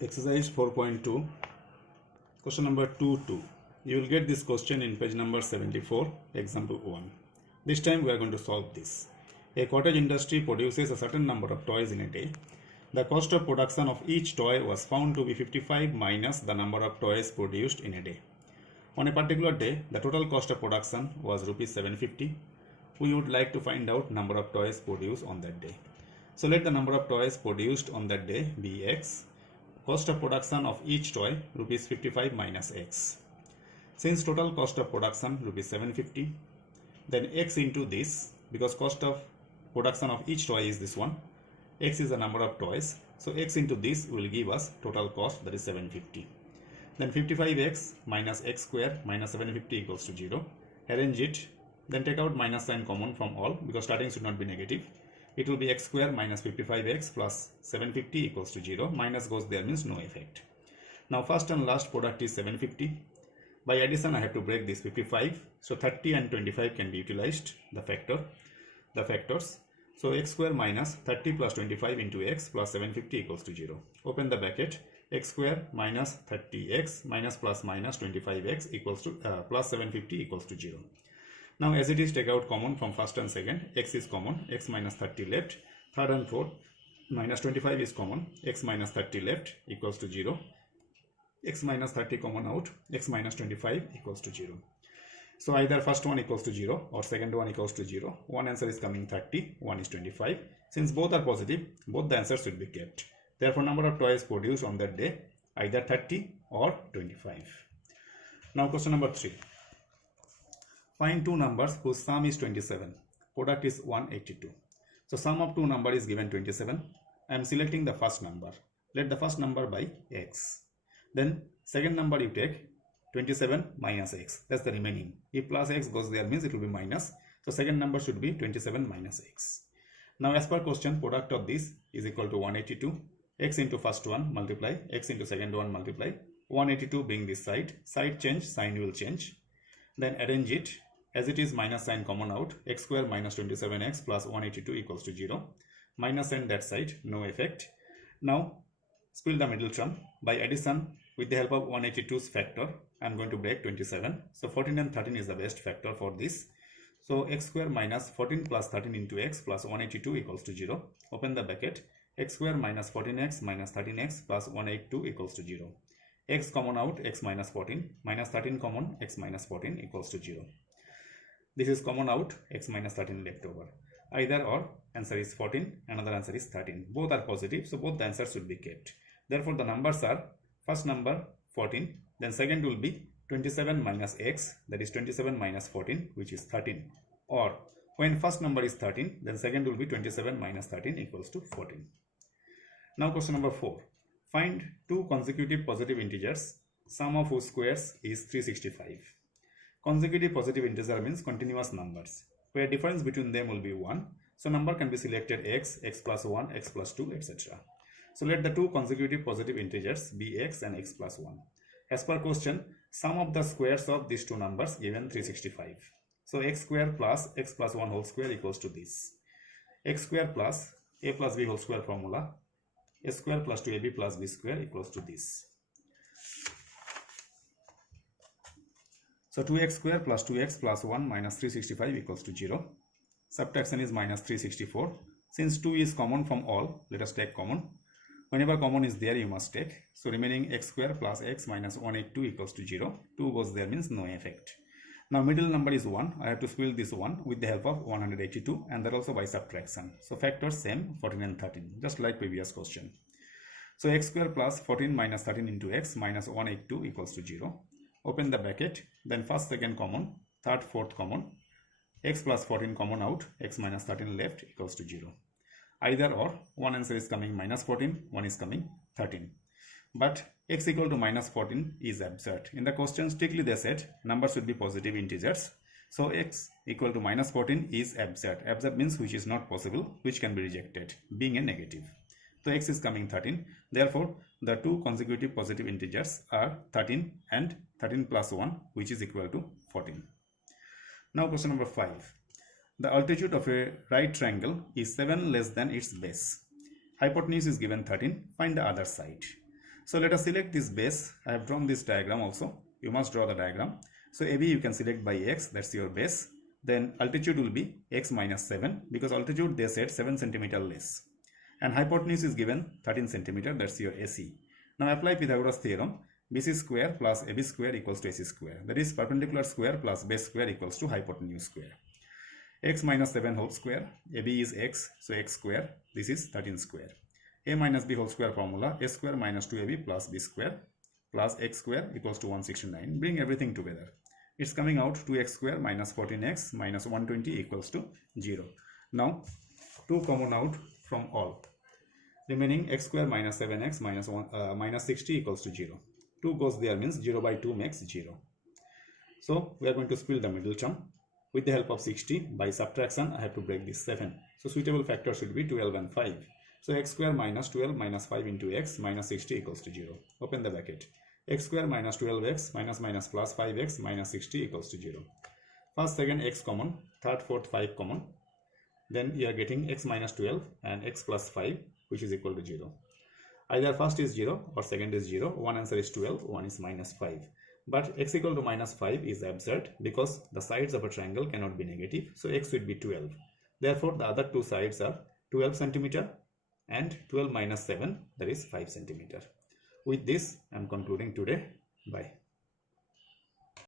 Exercise 4.2, question number 2.2. You will get this question in page number 74, example 1. This time we are going to solve this. A cottage industry produces a certain number of toys in a day. The cost of production of each toy was found to be 55 minus the number of toys produced in a day. On a particular day, the total cost of production was rupees 750. We would like to find out number of toys produced on that day. So let the number of toys produced on that day be x. Cost of production of each toy rupees 55 minus x. Since total cost of production rupees 750, then x into this, because cost of production of each toy is this one, x is the number of toys, so x into this will give us total cost, that is 750. Then 55x minus x square minus 750 equals to 0. Arrange it, then take out minus sign common from all because starting should not be negative. It will be x square minus 55x plus 750 equals to 0. Minus goes there, means no effect. Now first and last product is 750. By addition I have to break this 55. So 30 and 25 can be utilized, the factors. So x square minus 30 plus 25 into x plus 750 equals to 0. Open the bracket. X square minus 30x minus plus minus 25x equals to plus 750 equals to 0. Now as it is, take out common from first and second. X is common, x minus 30 left. Third and fourth, minus 25 is common, x minus 30 left equals to 0. X minus 30 common out, x minus 25 equals to 0. So either first one equals to 0 or second one equals to 0. One answer is coming 30, one is 25. Since both are positive, both the answers should be kept. Therefore number of toys produced on that day, either 30 or 25. Now question number 3. Find two numbers whose sum is 27. Product is 182. So sum of two number is given 27. I am selecting the first number. Let the first number by x. Then second number you take 27 minus x. That's the remaining. If plus x goes there, means it will be minus. So second number should be 27 minus x. Now as per question, product of this is equal to 182. X into first one multiply, x into second one multiply. 182 being this side. Side change, sign will change. Then arrange it. As it is, minus sign common out, x square minus 27x plus 182 equals to 0. Minus sign that side, no effect. Now spill the middle term. By addition, with the help of 182's factor, I am going to break 27. So 14 and 13 is the best factor for this. So x square minus 14 plus 13 into x plus 182 equals to 0. Open the bracket. X square minus 14x minus 13x plus 182 equals to 0. X common out, x minus 14 minus 13 common, x minus 14 equals to 0. This is common out, x minus 13 left over. Either or, answer is 14, another answer is 13. Both are positive, so both the answers should be kept. Therefore the numbers are, first number 14, then second will be 27 minus x, that is 27 minus 14, which is 13. Or when first number is 13, then second will be 27 minus 13 equals to 14. Now question number 4. Find two consecutive positive integers, sum of whose squares is 365. Consecutive positive integer means continuous numbers, where difference between them will be 1. So number can be selected x, x plus 1, x plus 2, etc. So let the two consecutive positive integers be x and x plus 1. As per question, sum of the squares of these two numbers given 365. So x square plus x plus 1 whole square equals to this. X square plus a plus b whole square formula, a square plus 2ab plus b square equals to this. So 2x square plus 2x plus 1 minus 365 equals to 0. Subtraction is minus 364. Since 2 is common from all, let us take common. Whenever common is there, you must take. So remaining x square plus x minus 182 equals to 0. 2 goes there, means no effect. Now middle number is 1. I have to spill this 1 with the help of 182, and that also by subtraction. So factors same, 14 and 13, just like previous question. So x square plus 14 minus 13 into x minus 182 equals to 0. Open the bracket, then first, second common, third, fourth common, x plus 14 common out, x minus 13 left equals to 0. Either or, one answer is coming minus 14, one is coming 13. But x equal to minus 14 is absurd. In the question strictly they said numbers should be positive integers. So x equal to minus 14 is absurd. Absurd means which is not possible, which can be rejected, being a negative. So x is coming 13. Therefore, the two consecutive positive integers are 13 and 13 plus 1, which is equal to 14. Now question number 5. The altitude of a right triangle is 7 less than its base. Hypotenuse is given 13. Find the other side. So let us select this base. I have drawn this diagram also. You must draw the diagram. So AB you can select by x, that's your base. Then altitude will be x minus 7 because altitude they said 7 centimeter less. And hypotenuse is given 13 centimeter, that's your AC. Now apply Pythagoras theorem. BC square plus AB square equals to AC square. That is perpendicular square plus base square equals to hypotenuse square. X minus 7 whole square. AB is x, so x square. This is 13 square. A minus B whole square formula. A square minus 2AB plus B square plus x square equals to 169. Bring everything together. It's coming out 2x square minus 14x minus 120 equals to 0. Now 2 common out from all. Remaining x square minus 7x minus 60 equals to 0. 2 goes there means 0 by 2 makes 0. So we are going to split the middle term. With the help of 60 by subtraction I have to break this 7. So suitable factors should be 12 and 5. So x square minus 12 minus 5 into x minus 60 equals to 0. Open the bracket. X square minus 12x minus plus 5x minus 60 equals to 0. First, second x common, third, fourth, 5 common. Then you are getting x minus 12 and x plus 5 which is equal to 0. Either first is 0 or second is 0. One answer is 12, one is minus 5. But x equal to minus 5 is absurd because the sides of a triangle cannot be negative. So x would be 12. Therefore, the other two sides are 12 centimeter and 12 minus 7, that is 5 centimeter. With this, I am concluding today. Bye.